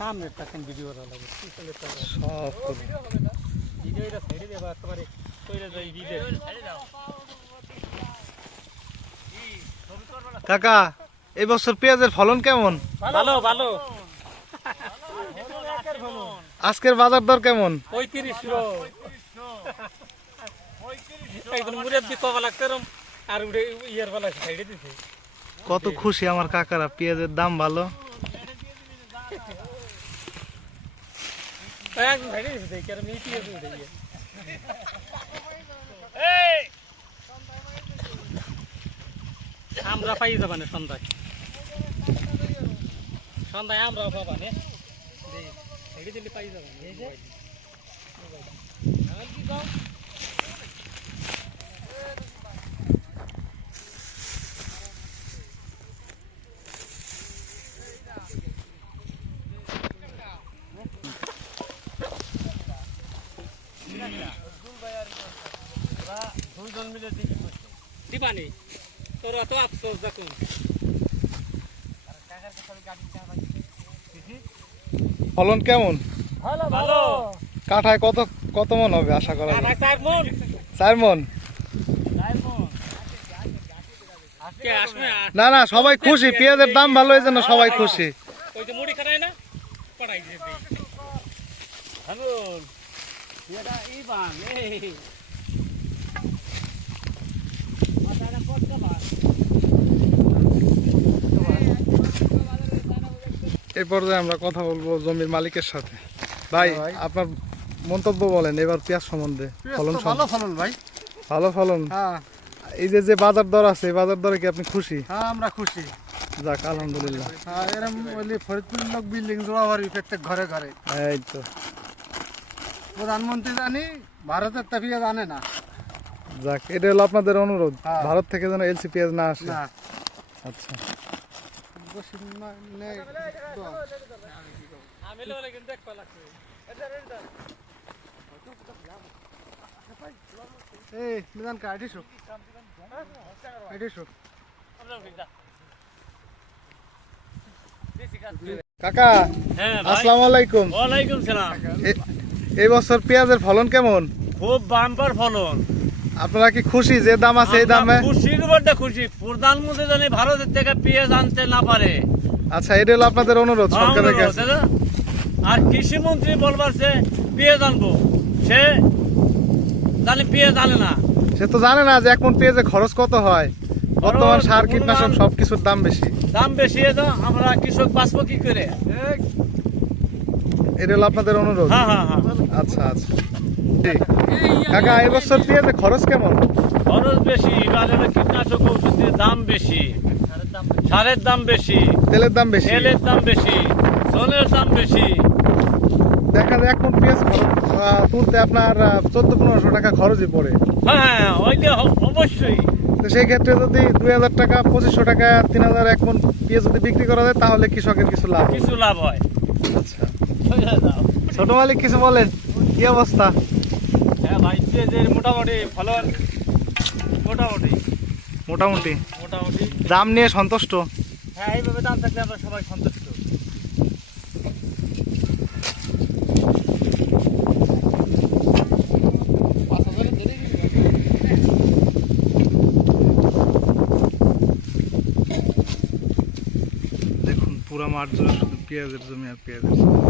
সামনে টাকেন ভিডিও করা লাগে পিছনে তো সব ভিডিওটা সাইডে দেবা একেবারে কইরা যাই ভিডিও সাইডে দাও। কাকা এই বছর পেঁয়াজের ফলন কেমন? ভালো ভালো। আজকের বাজার দর কেমন? 3500 একদম মুরের দি কবা লাগতেরম আর উড়ে ইয়ার বেলা সাইডে দিছে। কত খুশি আমার কাকারা, পেঁয়াজের দাম ভালো। একদম সাইডে দিছে দেখ আর মিটি আছে উড়ে গিয়ে। আমরা পাই যাবা না সন্ধ্যায়, সন্ধ্যায় আমরা পাবা না সাইডে দিলে পাই যাবা না। আর কি দাও দিবানি তোর অত আফসোস দেখুন। ফলন কেমন? ভালো ভালো। কাঠায় কত কত মন হবে আশা করা যায়? 4 মণ। 4 মন। আজকে আসবে না না, সবাই খুশি, পেঁয়াজের দাম ভালো এই জন্য সবাই খুশি। ওই যে মুড়ি খায় না পড়াই দে হ্যালো এটা ইবান এই মাথাটা কত ভাই। এই পর্যায়ে আমরা কথা বলবো জমির মালিকের সাথে। ভাই আপনার মন্তব্য বলেন এবার পেঁয়াজ সম্বন্ধে। ফলন ভালো ফলন ভাই। ভালো ফলন। হ্যাঁ এই যে যে বাজার দর আছে, এই বাজার দরে কি আপনি খুশি? হ্যাঁ আমরা খুশি। যাক আলহামদুলিল্লাহ। হ্যাঁ এরকম বলি ফরিদপুর লোক বিল্ডিং জোড়া হরি প্রত্যেক ঘরে ঘরে। এই তো প্রধানমন্ত্রী জানি ভারতের তাফিয়া জানে না। যাক, এটা হলো আপনাদের অনুরোধ, হ্যাঁ। ভারত থেকে যেন এলসি পেঁয়াজ না আসে। না আচ্ছা আমি ললে কিন্তু দেখ লাগছে এই মিজান কা আইডিশো আইডিশো কাকা হ্যাঁ আসসালামু আলাইকুম। ওয়ালাইকুম সালাম। এই বছর পেঁয়াজের ফলন কেমন? খুব বাম্পার ফলন। আপনারা কি খুশি যে দাম আছে এই দামে? খুশির বড় খুশি। প্রধানমন্ত্রী জানি ভারতের থেকে পেঁয়াজ আনতে না পারে। আচ্ছা, এটা হলো আপনাদের অনুরোধ সরকারের কাছে। আর কৃষি মন্ত্রী বলবার সে পেঁয়াজ আনবো, সে জানি পেঁয়াজ আনে না। সে তো জানে না যে এখন পেঁয়াজে খরচ কত হয়। বর্তমান সার কীটনাশক সবকিছুর দাম বেশি। দাম বেশি তো আমরা কৃষক বাঁচবো কি করে? এটা হলো আপনাদের অনুরোধ। হ্যাঁ হ্যাঁ হ্যাঁ। আচ্ছা আচ্ছা ঠিক। কাকা এবছর পেঁয়াজে খরচ কেমন? খরচ বেশি, বাজারে কীটনাশক ওষুধের দাম বেশি, সারের দাম বেশি, তেলের দাম বেশি। তেলের দাম বেশি, সোনের দাম বেশি। দেখা যায় এখন পেঁয়াজ তুলতে আপনার 1400-1500 টাকা খরচই পড়ে। হ্যাঁ ওইটা অবশ্যই। তো সেই ক্ষেত্রে যদি 2000 টাকা 2500 টাকা 3000 এক মণ পেঁয়াজ যদি বিক্রি করা যায় তাহলে কৃষকের কিছু লাভ। কিছু লাভ হয়। আচ্ছা ছোট মালিক কিছু বলেন, কি অবস্থা? হ্যাঁ ভাই, পেঁয়াজের মোটামুটি ফলন মোটামুটি মোটামুটি মোটামুটি দাম নিয়ে সন্তুষ্ট? হ্যাঁ এইভাবে দাম থাকলে আমরা সবাই সন্তুষ্ট। দেখুন পুরা মাঠ জুড়ে শুধু পেঁয়াজের জমি আর পেঁয়াজের জমি।